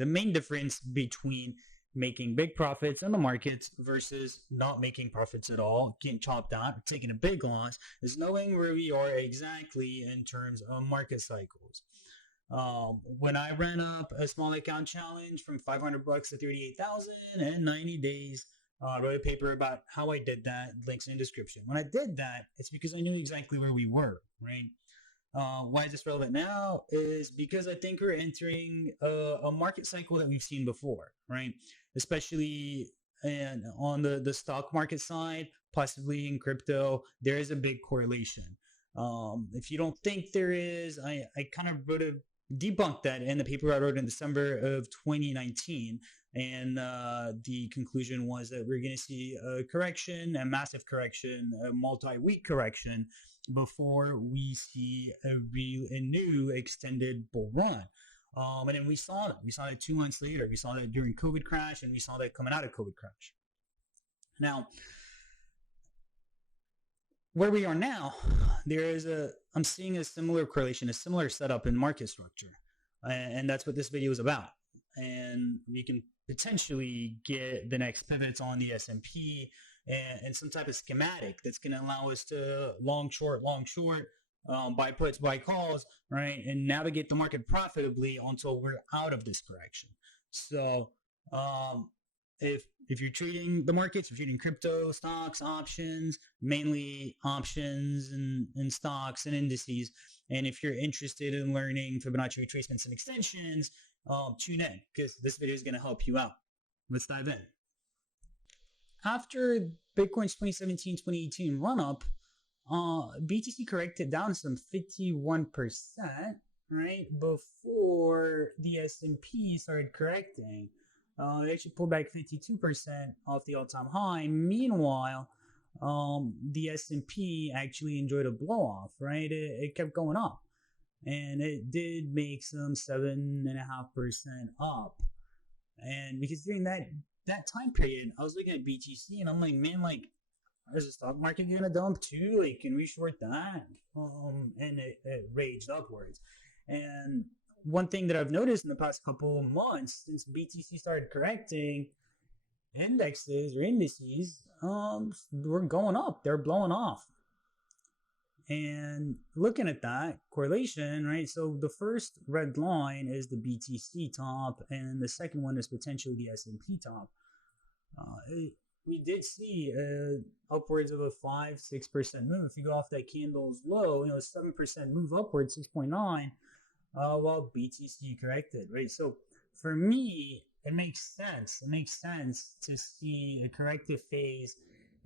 the main difference between making big profits in the markets versus not making profits at all, getting chopped out, taking a big loss, is knowing where we are exactly in terms of market cycles. When I ran up a small account challenge from 500 bucks to 38,000 in 90 days, I wrote a paper about how I did that, links in the description. When I did that, it's because I knew exactly where we were, right? Why is this relevant now? Is because I think we're entering a market cycle that we've seen before, right? Especially on the stock market side, possibly in crypto, there is a big correlation. If you don't think there is, I kind of debunked that in the paper I wrote in December of 2019. And the conclusion was that we're going to see a correction, a massive correction, a multi-week correction before we see a new extended bull run. And then we saw it. We saw it 2 months later. We saw that during COVID crash, and we saw that coming out of COVID crash. Now, where we are now, I'm seeing a similar correlation, a similar setup in market structure. And that's what this video is about. And we can potentially get the next pivots on the S&P and some type of schematic that's going to allow us to long short, buy puts, buy calls, right? And navigate the market profitably until we're out of this correction. So if you're trading the markets, if you're trading crypto, stocks, options, mainly options and stocks and indices, and if you're interested in learning Fibonacci retracements and extensions, tune in because this video is going to help you out. Let's dive in. After Bitcoin's 2017-2018 run-up, BTC corrected down some 51%, right, before the S&P started correcting. It actually pulled back 52% off the all-time high. Meanwhile, the S&P actually enjoyed a blow-off, right? It kept going up. And it did make some 7.5% up. And because during that time period, I was looking at BTC and I'm like, man, like, is the stock market going to dump too? Like, can we short that? And it raged upwards. And one thing that I've noticed in the past couple of months since BTC started correcting, indices were going up. They're blowing off. And looking at that correlation, right? So the first red line is the BTC top, and the second one is potentially the S&P top. We did see upwards of a 5-6% move. If you go off that candle's low, 7% move upwards, 6.9, while BTC corrected, right? So for me, it makes sense. It makes sense to see a corrective phase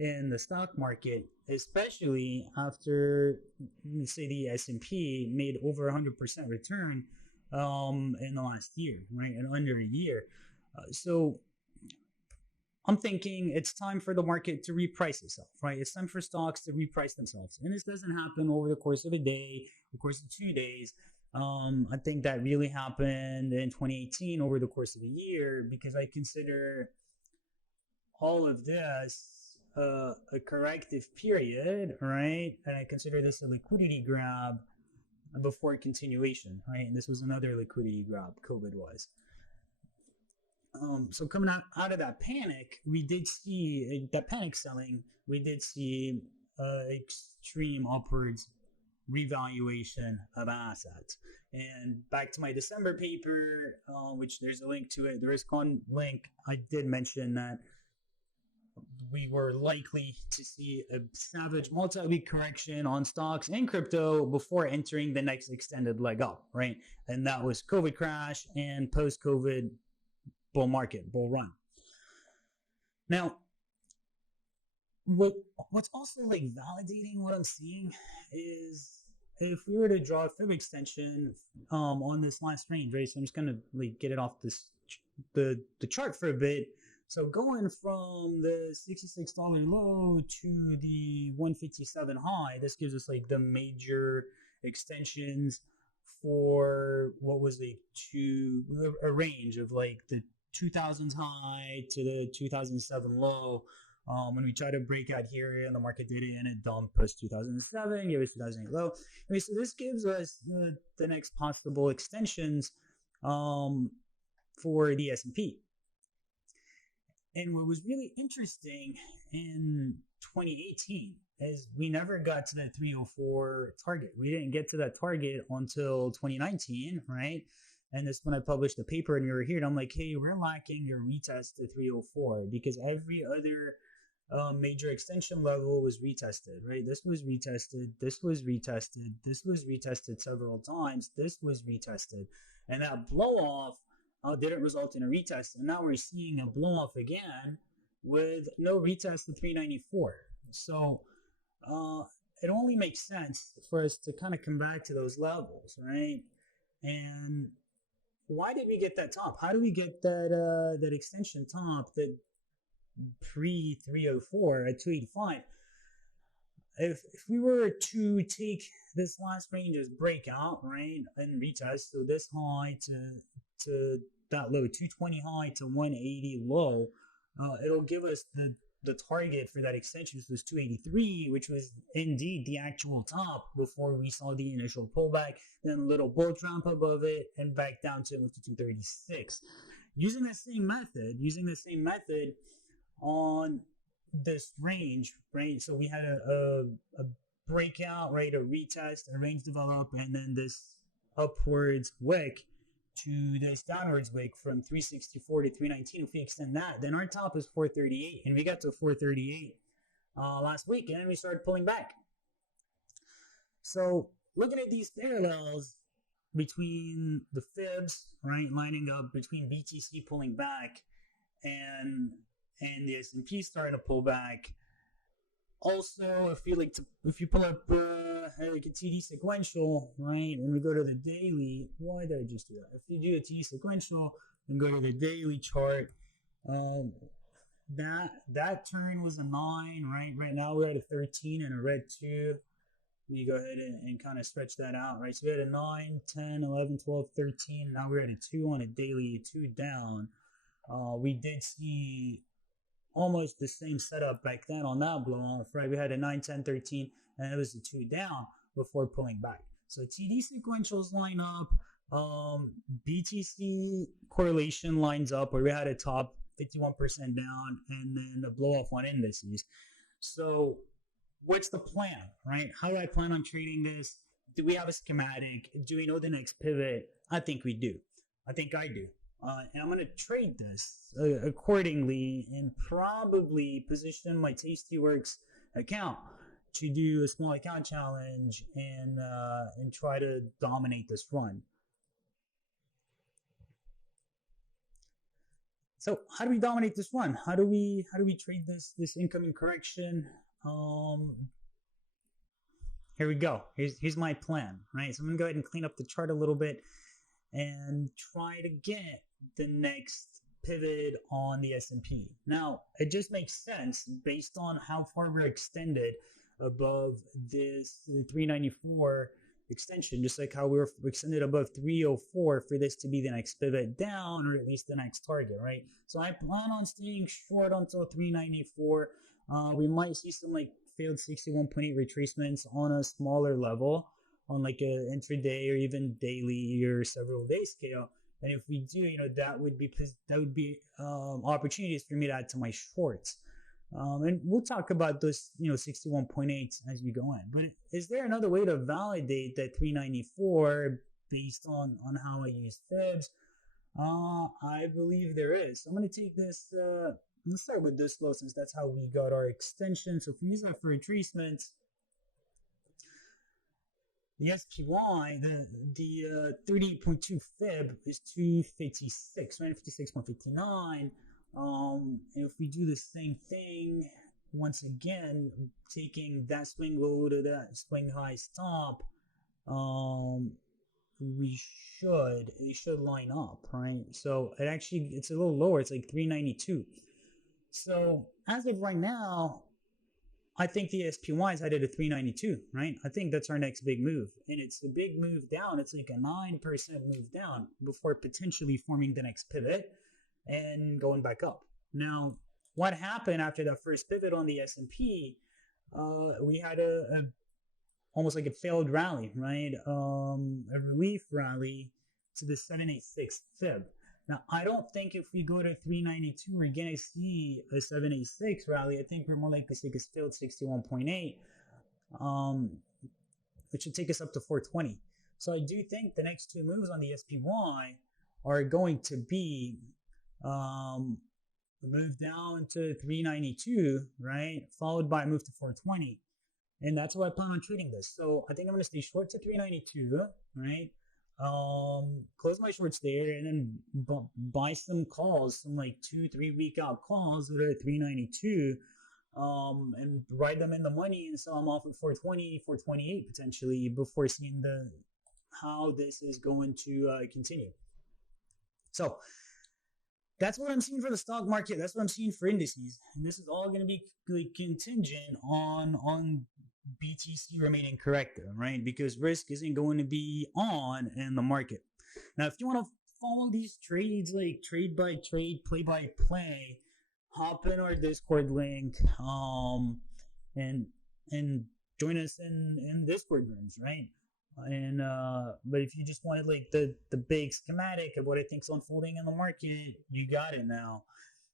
in the stock market, especially after, let's say, the S&P made over 100% return in the last year, right? In under a year. So I'm thinking it's time for the market to reprice itself, right? It's time for stocks to reprice themselves. And this doesn't happen over the course of a day, the course of 2 days. I think that really happened in 2018 over the course of a year, because I consider all of this a corrective period, right? And I consider this a liquidity grab before continuation, right? And this was another liquidity grab, COVID was. So coming out of that panic, we did see that panic selling. We did see extreme upwards revaluation of assets. And back to my December paper, which there's a link to it, the risk on link, I did mention that we were likely to see a savage multi-week correction on stocks and crypto before entering the next extended leg up, right? And that was COVID crash and post-COVID bull market, bull run. Now, what's also like validating what I'm seeing is if we were to draw a fib extension on this last range, right? So I'm just gonna like get it off this the chart for a bit. So going from the $66 low to the 157 high, this gives us like the major extensions for what was a range of like the 2000s high to the 2007 low. When we try to break out here and the market data and it dumped post 2007, gave us 2008 low. So this gives us the next possible extensions for the S&P. And what was really interesting in 2018 is we never got to that 304 target. We didn't get to that target until 2019, right? And that's when I published the paper and we were here. And I'm like, hey, we're lacking a retest to 304 because every other major extension level was retested, right? This was retested, this was retested, this was retested several times, this was retested. And that blow off didn't result in a retest. And now we're seeing a blow off again with no retest to 394. So it only makes sense for us to kind of come back to those levels, right? And why did we get that top? How do we get that extension top that pre 304 at 285? If we were to take this last range as breakout, right, and retest, so this high to that low, 220 high to 180 low, it'll give us the target for that extension was 283, which was indeed the actual top before we saw the initial pullback, then a little bull jump above it, and back down to 236. Using the same method on this range, right? So we had a breakout, right? A retest, a range develop, and then this upwards wick to this downwards wick from 364 to 319. If we extend that, then our top is 438, and we got to 438 last week, and then we started pulling back. So looking at these parallels between the fibs, right, lining up between BTC pulling back and the S&P starting to pull back. Also, if you pull up like a TD sequential, right, and we go to the daily, why did I just do that? If you do a TD sequential and go to the daily chart, that turn was a 9, right? Right now we're at a 13 and a red 2. Let me go ahead and kind of stretch that out, right? So we had a 9, 10, 11, 12, 13. Now we're at a 2 on a daily, 2 down. We did see almost the same setup back then on that blow off, right? We had a 9, 10, 13, and it was a 2 down before pulling back. So TD sequentials line up, BTC correlation lines up where we had a top 51% down and then a blow off on indices. So what's the plan, right? How do I plan on trading this? Do we have a schematic? Do we know the next pivot? I think we do. I think I do. And I'm going to trade this accordingly and probably position my Tastyworks account to do a small account challenge and try to dominate this run. So how do we dominate this run? How do we trade this incoming correction? Here we go. Here's my plan, right? So I'm going to go ahead and clean up the chart a little bit and try to get the next pivot on the S&P. Now, it just makes sense based on how far we're extended above this 394 extension, just like how we're extended above 304 for this to be the next pivot down or at least the next target, right? So I plan on staying short until 394. We might see some like failed 61.8 retracements on a smaller level on like a intraday or even daily or several day scale. And if we do, that would be opportunities for me to add to my shorts. And we'll talk about those, 61.8 as we go in. But is there another way to validate that 394 based on how I use fibs? I believe there is. So I'm going to take this. Let's start with this low since that's how we got our extension. So if we use that for retracements, the SPY, the 38.2 fib is 256, right? 56.59. If we do the same thing, once again, taking that swing low to that swing high stop, it should line up, right? So it's a little lower. It's like 392. So as of right now, I think the SPY is headed to 392, right? I think that's our next big move. And it's a big move down. It's like a 9% move down before potentially forming the next pivot and going back up. Now, what happened after that first pivot on the S&P? We had a almost like a failed rally, right? A relief rally to the 786 fib. Now, I don't think if we go to 392, we're going to see a 786 rally. I think we're more likely to see a failed 61.8, um, which should take us up to 420. So I do think the next two moves on the SPY are going to be move down to 392, right? Followed by a move to 420. And that's why I plan on trading this. So I think I'm going to stay short to 392, right? Close my shorts there and then buy some calls, some like 2-3 week out calls that are at 392, and ride them in the money and sell them off at 420, 428 potentially before seeing how this is going to continue. So that's what I'm seeing for the stock market. That's what I'm seeing for indices, and this is all going to be contingent on BTC remaining correct, right? Because risk isn't going to be on in the market. Now, if you want to follow these trades, like trade by trade, play by play, hop in our Discord link, and join us in Discord rooms, right? And but if you just wanted like the big schematic of what I think's unfolding in the market, you got it now.